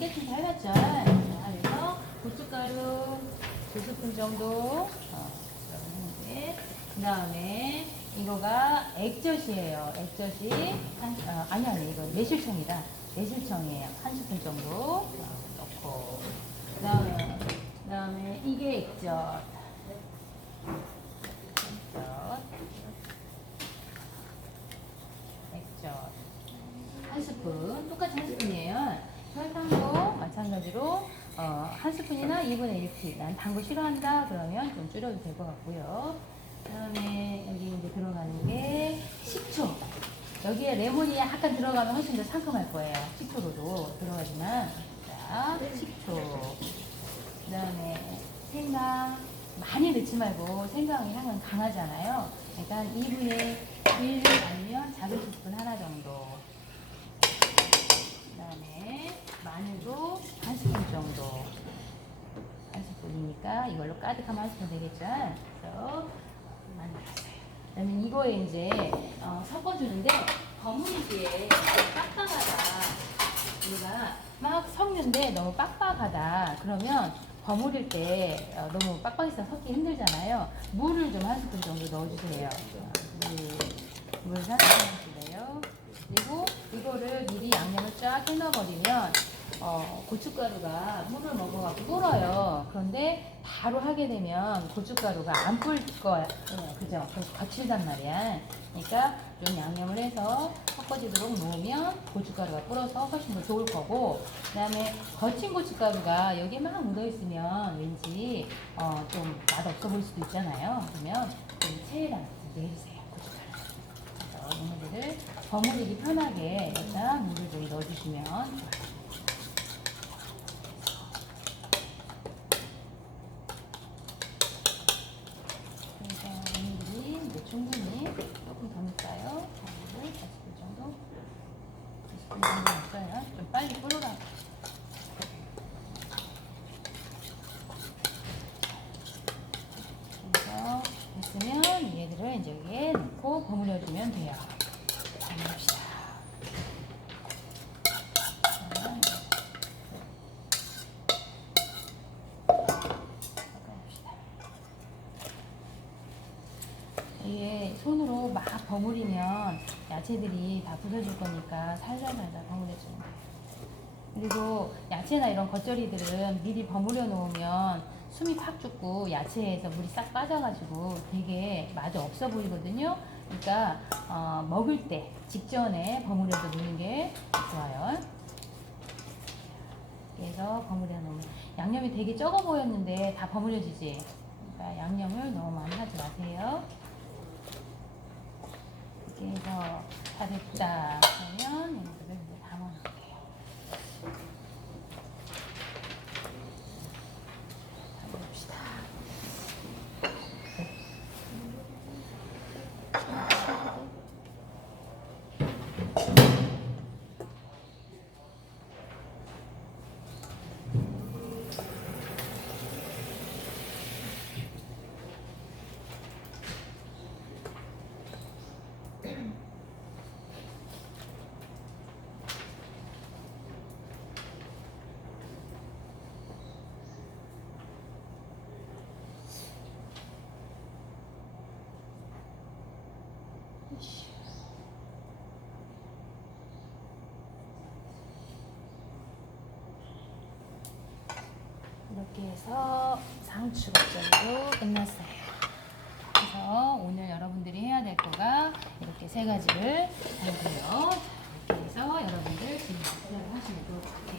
깨끗이 잘랐죠? 자, 그래서 고춧가루 두 스푼 정도 어, 그 다음에 이거가 액젓이에요. 액젓이 한 어, 아니 아니 이거 매실청이다. 매실청이에요. 한 스푼 정도 어, 넣고 그 다음에 그 다음에 이게 액젓. 액젓. 액젓. 한 스푼, 똑같이 한 스푼이에요. 마찬가지로 어, 한 스푼이나 2분의 1티. 난단 거 싫어한다 그러면 좀 줄여도 될 것 같고요. 그 다음에 여기 이제 들어가는 게 식초. 여기에 레몬이 약간 들어가면 훨씬 더 상큼할 거예요. 식초로도 들어가지만 자 식초. 그 다음에 생강 많이 넣지 말고 생강의 향은 강하잖아요. 그러니까 2분의 1 아니면 작은 스푼 하나 정도. 그다음에 마늘도 한 스푼 정도. 한 스푼이니까 이걸로 한 스푼 되겠죠. 그래서 넣었어요. 그다음에 이거에 이제 어, 섞어주는데 버무리기에 빡빡하다. 우리가 막 섞는데 너무 빡빡하다. 그러면 버무릴 때 어, 너무 빡빡해서 섞기 힘들잖아요. 물을 좀 한 스푼 정도 넣어주세요. 물, 물한 스푼 주세요. 그리고 이거를 미리 양념을 쫙 해놔버리면 어, 고춧가루가 물을 먹어갖고 불어요. 그런데 바로 하게 되면 고춧가루가 안 불 거야. 어, 그죠? 그래서 거칠단 말이야. 그러니까 좀 양념을 해서 섞어지도록 놓으면 고춧가루가 불어서 훨씬 더 좋을 거고, 그 다음에 거친 고춧가루가 여기에 막 묻어있으면 왠지 어, 좀 맛없어 보일 수도 있잖아요. 그러면 좀 체에다 내주세요. 고춧가루. 그래서 이모들을 버무리기 편하게 일단 물을 좀 넣어주시면 좋아요. 그래서 오늘이 이제 충분히 조금 더 넣을까요? 물을 40분 정도? 20분 정도 넣었어요. 좀 빨리 끓어라. 그래서 됐으면 얘들을 이제 여기에 넣고 버무려주면 돼요. 버무립시다. 자, 섞어봅시다. 이게 손으로 막 버무리면 야채들이 다 부서질 거니까 살살살살 버무려주면 돼요. 그리고 야채나 이런 겉절이들은 미리 버무려 놓으면 숨이 팍 죽고 야채에서 물이 싹 빠져가지고 되게 맛이 없어 보이거든요. 그러니까 어, 먹을 때 직전에 버무려서 넣는 게 좋아요. 그래서 버무려 놓으면 양념이 되게 적어 보였는데 다 버무려지지. 그러니까 양념을 너무 많이 하지 마세요. 이렇게 해서 다 됐다 그러면 이거를 이제 담아 놓을게요. 담아봅시다. 이렇게 해서 상추 겉절이도 끝났어요. 그래서 오늘 여러분들이 해야 될 거가 이렇게 세 가지를 하고요. 이렇게 해서 여러분들 지금 하시면 같아요.